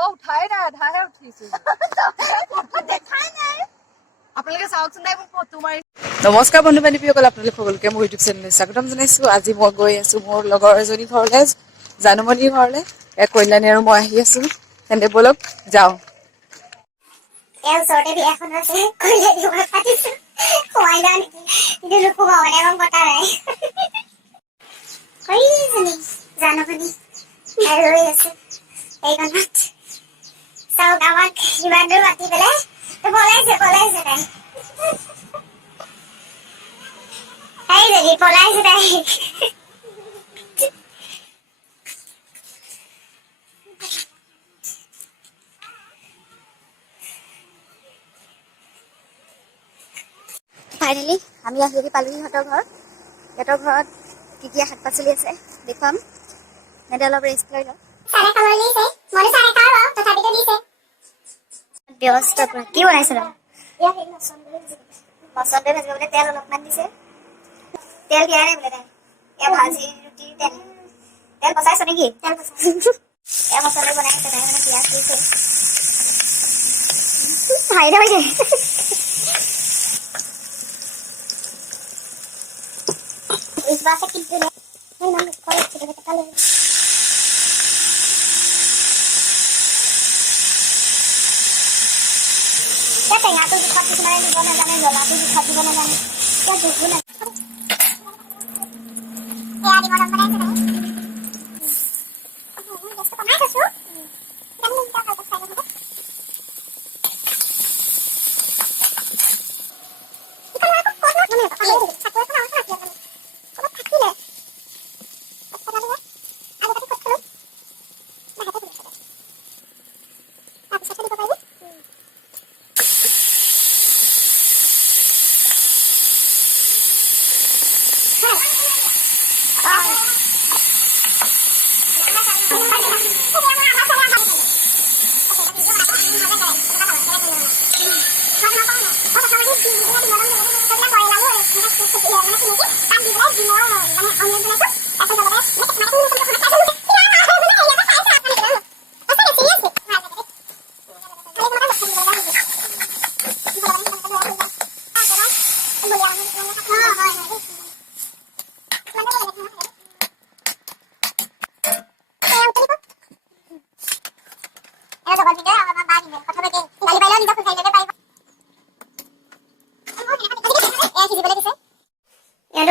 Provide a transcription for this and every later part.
মই উঠাই নাই আধাহে উঠিছো দেখাই নাই আপোনালোকে চাওকচোন তাই মোক ফটো মাৰি নমস্কাৰ বন্ধু বান্ধৱীসকল আপোনালোক সকলোকে মোৰ ইউটিউব চেনেললৈ স্বাগতম জনাইছো আজি মই গৈ আছো মোৰ লগৰ এজনী ঘৰলৈ জানুমণিৰ ঘৰলৈ কল্যাণী আৰু মই আহি আছো তেন্তে বলক যাওঁ ওচৰতে বিয়াখন আছে কল্যাণী মই পাতিছো খোৱাই যাওঁ নেকি কিন্তু নুখুৱাব মানে মই পতা নাই কইজনী জানুমণি ৰৈ আছে এইখনত চাওক আমাক ইমান দূৰ মাতি পেলাই পলাইছে তাই যদি পলাইছে তাই ফাইনেলি আমি আহি পালোহি সিহঁতৰ ঘৰত কি কি শাক পাচলি আছে দেখুৱাম সিহঁতে অলপ ৰেষ্ট লৈ লওক ব্যস্ত কি বনাইছে পচন্দ ভাজিব বোলে তেল অলপমান দিছে তেল দিয়া নাই বোলে তাই ভাজি ৰুটি তেল পচাইছ নেকি তেল মচলা বনাইছে তাই মানে পিঁয়াজ দিছে চাহিদা হৈ যায় इस बात से कितने नहीं ना कॉलेज से तो कल क्या चाहिए तो खाती बनाने बना जाने वाला तो खाती बना जाने क्या दुख ना यार ये वाला बनाए थे इसको बनाए थे सो जब नहीं क्या करता है ना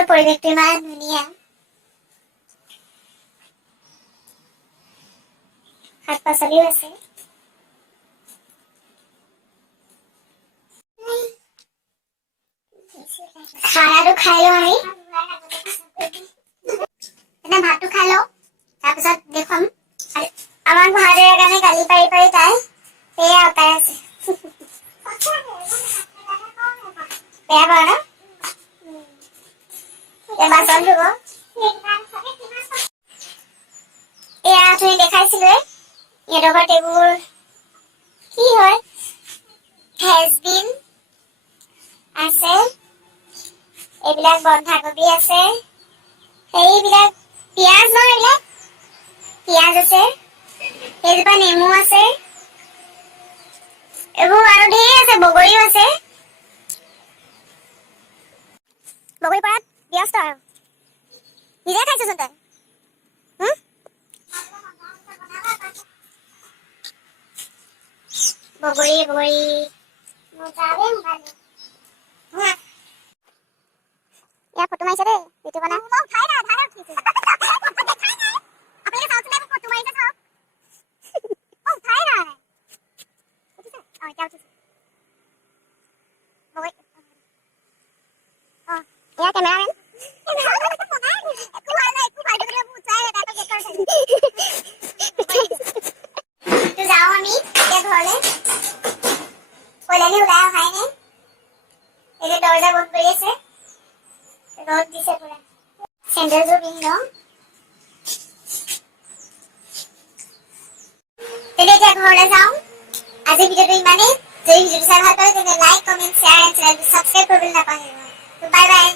পৰিৱেশটো ইমান ধুনীয়া শাক পাচলিও আছে খানাটো খাই লওঁ আমি ভাতটো খাই লওঁ তাৰপিছত দেখুৱাম আমাৰ ভাড়াৰ কাৰণে গালি পাৰি তাই সেয়া অতাই আছে বেয়া পাওঁ ন বাচন ধুব এয়া তুমি দেখাইছিলো ইহঁতৰ ঘৰত এইবোৰ কি হয় ফ্ৰেঞ্চবিন আছে এইবিলাক বন্ধাকবি আছে সেইবিলাক পিঁয়াজ ন এইবিলাক পিঁয়াজ আছে সেইজোপা নেমু আছে এইবোৰ আৰু ধেৰ আছে বগৰীও আছে বগৰী পাত ব্যস্ত আৰু নিজে খাইছোচোন তই বগৰী ইয়াৰ ফটো মাৰিছে দেই ভিডিঅ' বনাই উঠাই নাই ধাৰা উঠিছে আপোনালোকে চাওকচোন তাই ফটো মাৰিছে চাওক উঠাই নাই উঠিছে এতিয়া উঠিছে বগৰী এয়া কেমেৰামেন যাওঁ আমি এতিয়া ঘৰলৈ কল্যাণী ওলাই অহাই নাই এতিয়া দৰ্জা বন্ধ কৰি আছে ৰ'দ দিছে পুৰা চেণ্ডেলযোৰ পিন্ধি লওঁ তেন্তে এতিয়া ঘৰলৈ যাওঁ আজি ভিডিঅ'টো ইমানেই যদি ভিডিঅ'টো চাই ভাল পালে তেন্তে লাইক কমেণ্ট শ্বেয়াৰ এণ্ড চেনেলটো ছাবস্ক্ৰাইব কৰিবলৈ নাপাহৰিব বাই বাই